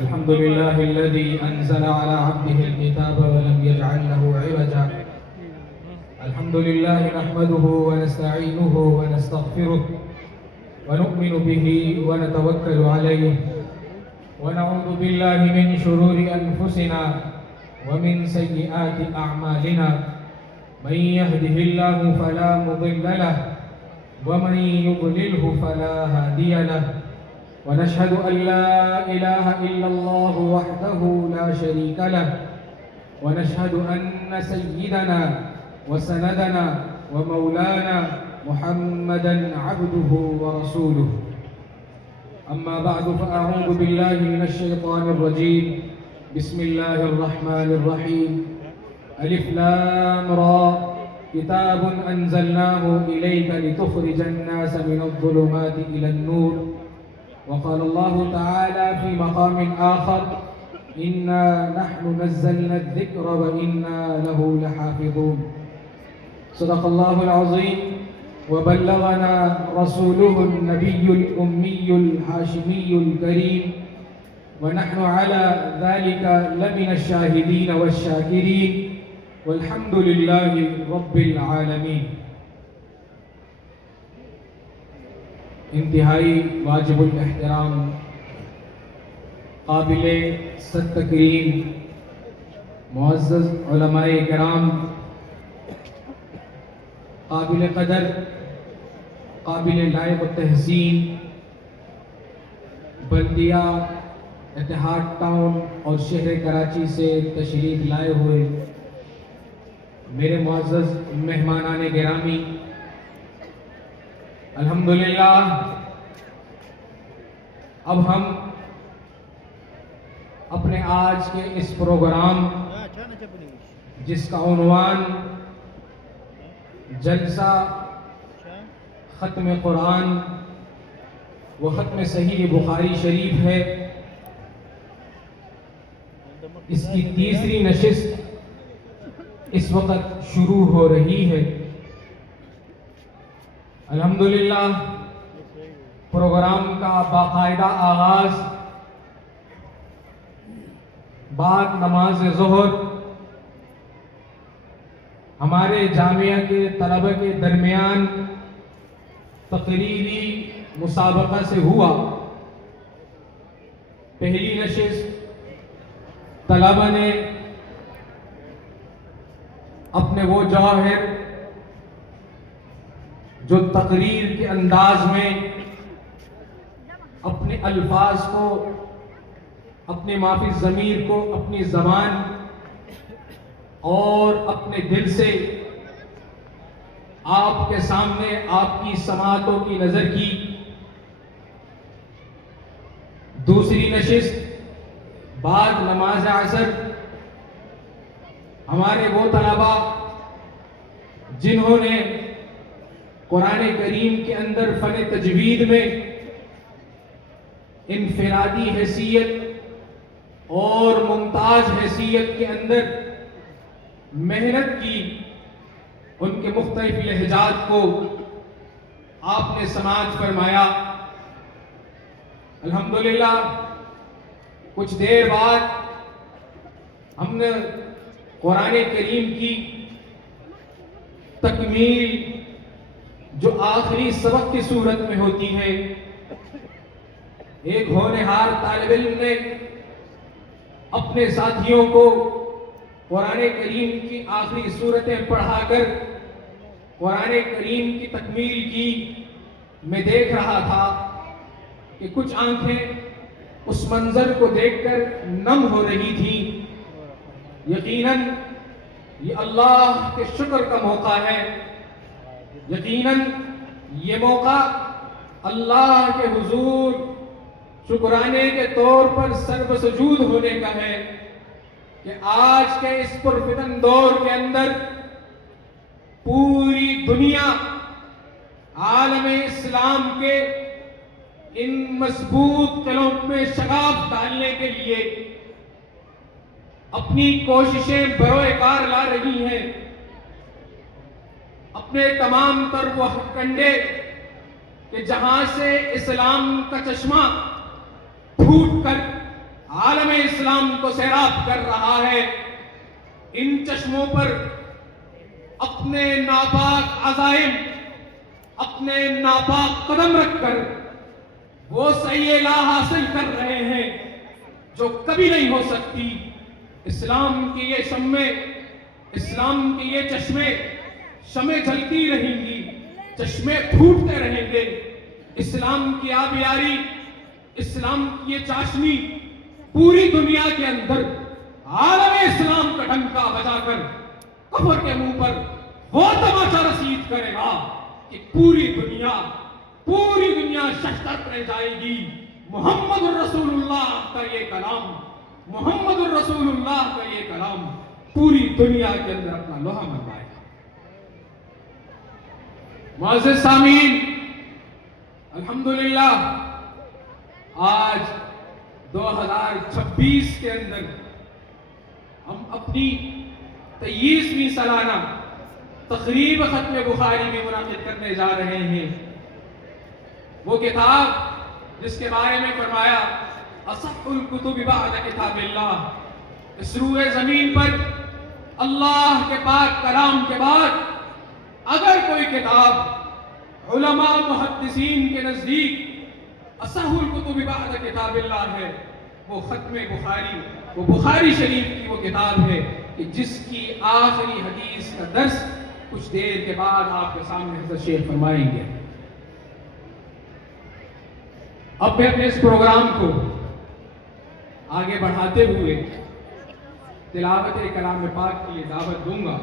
الحمد لله الذي أنزل على عبده الكتاب ولم يجعل له عوجا. الحمد لله نحمده ونستعينه ونستغفره ونؤمن به ونتوكل عليه ونعوذ بالله من شرور أنفسنا ومن سيئات أعمالنا. من يهده الله فلا مضل له ومن يضلله فلا هادي له. ونشهد أن لا إله إلا الله وحده لا شريك له. ونشهد أن سيدنا وسندنا ومولانا محمدا عبده ورسوله. أما بعد فأعوذ بالله من الشيطان الرجيم. بسم الله الرحمن الرحيم. ألف لام را كتاب أنزلناه إليك لتخرج الناس من الظلمات إلى النور. وقال الله تعالى في مقام آخر إنا نحن نزلنا الذكر وإنا له لحافظون. صدق الله العظيم وبلغنا رسوله النبي الأمي الهاشمي الكريم ونحن على ذلك لمن الشاهدين والشاكرين والحمد لله رب العالمين. انتہائی واجب الاحترام قابل صد تکریم معزز علماء کرام، قابل قدر، قابل لائق تحسین بلدیہ اتحاد ٹاؤن اور شہر کراچی سے تشریف لائے ہوئے میرے معزز مہمانان گرامی، الحمدللہ اب ہم اپنے آج کے اس پروگرام جس کا عنوان جلسہ ختم قرآن و ختم صحیح بخاری شریف ہے، اس کی تیسری نشست اس وقت شروع ہو رہی ہے۔ الحمدللہ پروگرام کا باقاعدہ آغاز بعد نماز ظہر ہمارے جامعہ کے طلبہ کے درمیان تقریری مسابقہ سے ہوا۔ پہلی نشست طلبہ نے اپنے وہ جواہر جو تقریر کے انداز میں اپنے الفاظ کو، اپنے مافی ضمیر کو، اپنی زبان اور اپنے دل سے آپ کے سامنے آپ کی سماعتوں کی نظر کی۔ دوسری نشست بعد نماز عصر ہمارے وہ طلبہ جنہوں نے قرآن کریم کے اندر فن تجوید میں انفرادی حیثیت اور ممتاز حیثیت کے اندر محنت کی، ان کے مختلف لہجات کو آپ نے سماعت فرمایا۔ الحمدللہ کچھ دیر بعد ہم نے قرآن کریم کی تکمیل جو آخری سبق کی صورت میں ہوتی ہے، ایک ہونہار طالب علم نے اپنے ساتھیوں کو قرآن کریم کی آخری صورتیں پڑھا کر قرآن کریم کی تکمیل کی۔ میں دیکھ رہا تھا کہ کچھ آنکھیں اس منظر کو دیکھ کر نم ہو رہی تھی. یقیناً یہ اللہ کے شکر کا موقع ہے. یقیناً یہ موقع اللہ کے حضور شکرانے کے طور پر سر بسجود ہونے کا ہے کہ آج کے اس پرفتن دور کے اندر پوری دنیا عالم اسلام کے ان مضبوط قلعوں میں شگاف ڈالنے کے لیے اپنی کوششیں بروئے کار لا رہی ہیں. اپنے تمام تر وہ کنڈے کہ جہاں سے اسلام کا چشمہ پھوٹ کر عالم اسلام کو سیراب کر رہا ہے، ان چشموں پر اپنے ناپاک عزائم، اپنے ناپاک قدم رکھ کر وہ صحیح لا حاصل کر رہے ہیں جو کبھی نہیں ہو سکتی. اسلام کی یہ شمیں، اسلام کے یہ چشمے، شمیں جلتی رہیں گی، چشمے پھوٹتے رہیں گے. اسلام کی آبیاری، اسلام کی یہ چاشنی پوری دنیا کے اندر عالم اسلام کا ڈنکا بجا کر کفر کے منہ پر وہ تماشا رسید کرے گا کہ پوری دنیا ششدر رہ جائے گی. محمد الرسول اللہ کا یہ کلام، محمد الرسول اللہ کا یہ کلام پوری دنیا کے اندر اپنا لوہا منوائے گا. معزز سامعین، الحمدللہ آج 2026 کے اندر ہم اپنی 23ویں سالانہ تقریب ختم بخاری میں منعقد کرنے جا رہے ہیں. وہ کتاب جس کے بارے میں فرمایا اصح الکتب بعد کتاب اللہ، اس روئے زمین پر اللہ کے پاک کلام کے بعد اگر کوئی کتاب علماء محدثین کے نزدیک اصح الکتب بعد کتاب اللہ ہے، وہ ختم بخاری، وہ بخاری شریف کی وہ کتاب ہے کہ جس کی آخری حدیث کا درس کچھ دیر کے بعد آپ کے سامنے حضرت شیخ فرمائیں گے. اب میں اپنے اس پروگرام کو آگے بڑھاتے ہوئے تلاوت کلام پاک کے لیے دعوت دوں گا.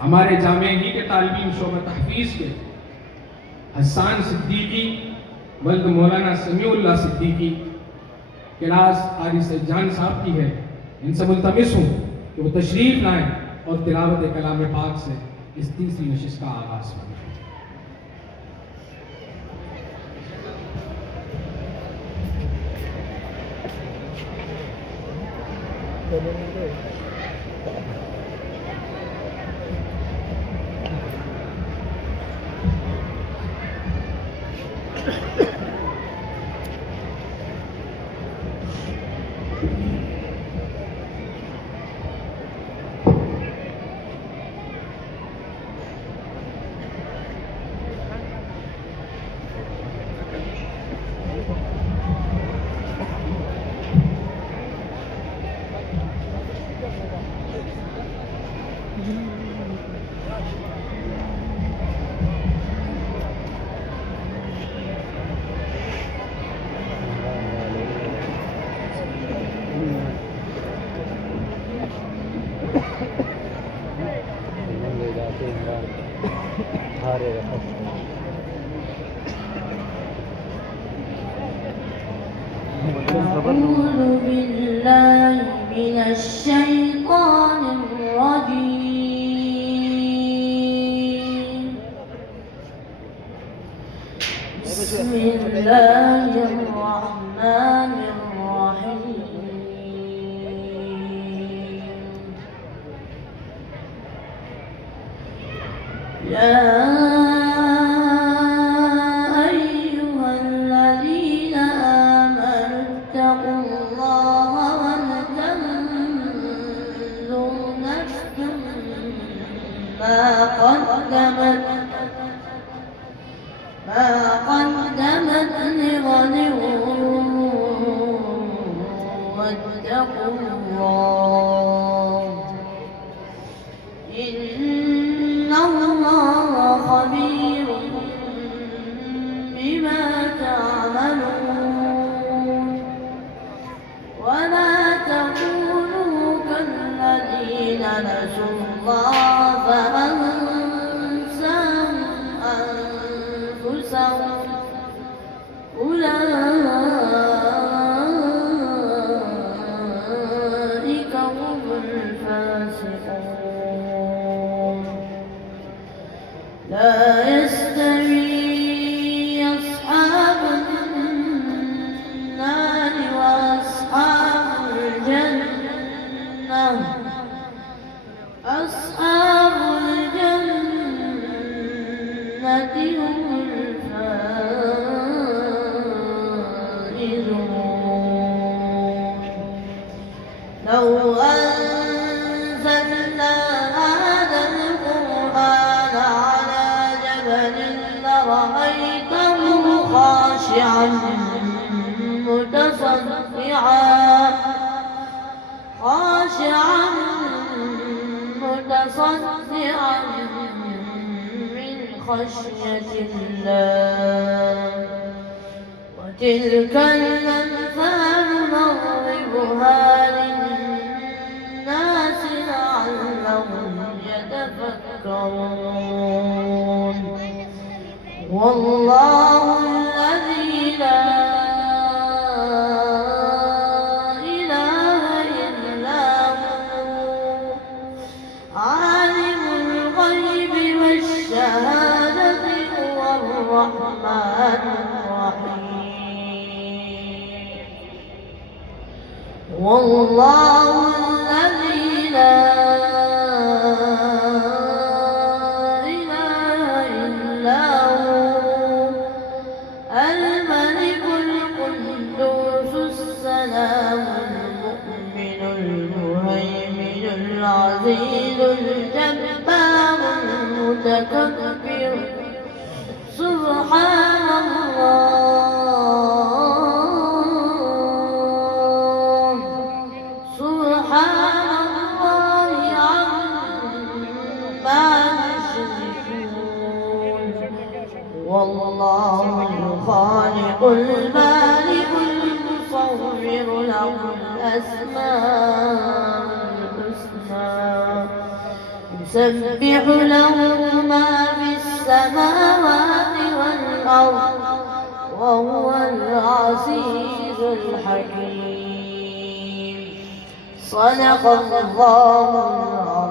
ہمارے جامعہ ہی کے طالبین شعبہ تحفیظ کے حسان صدیقی ولد مولانا سمیع اللہ صدیقی کلاس قاری سجان صاحب کی ہے. ان سے ملتمس ہوں کہ وہ تشریف لائیں اور تلاوت کلام پاک سے اس تیسری نشست کا آغاز کریں. أعوذ بالله من الشيطان الرجيم. بسم الله الرحمن الرحيم. يا ما قدمت لغد واتقوا الله إن الله خبير بما تعملون. لا يستوي أصحاب النار وأصحاب الجنة أصحاب الجنة هم الفائزون لو أنزلنا هذا القرآن على جبل لرأيته خاشعا متصدعا من خشية الله وتلك الأمثال نضربها للناس لعلهم يتفكرون والله الذي لا إله إلا هو عالم الغيب والشهادة هو الرحمن الرحيم والله الذي لا إله إلا هو الملك القدوس السلام المؤمن المهيمن العزيز الجبار المتكبر سبحان الله عما يشركون والله الخالق البارئ المصور له الأسماء الحسنى يسبح له ما في السماوات والأرض وهو العزيز الحكيم صدق الله العظيم.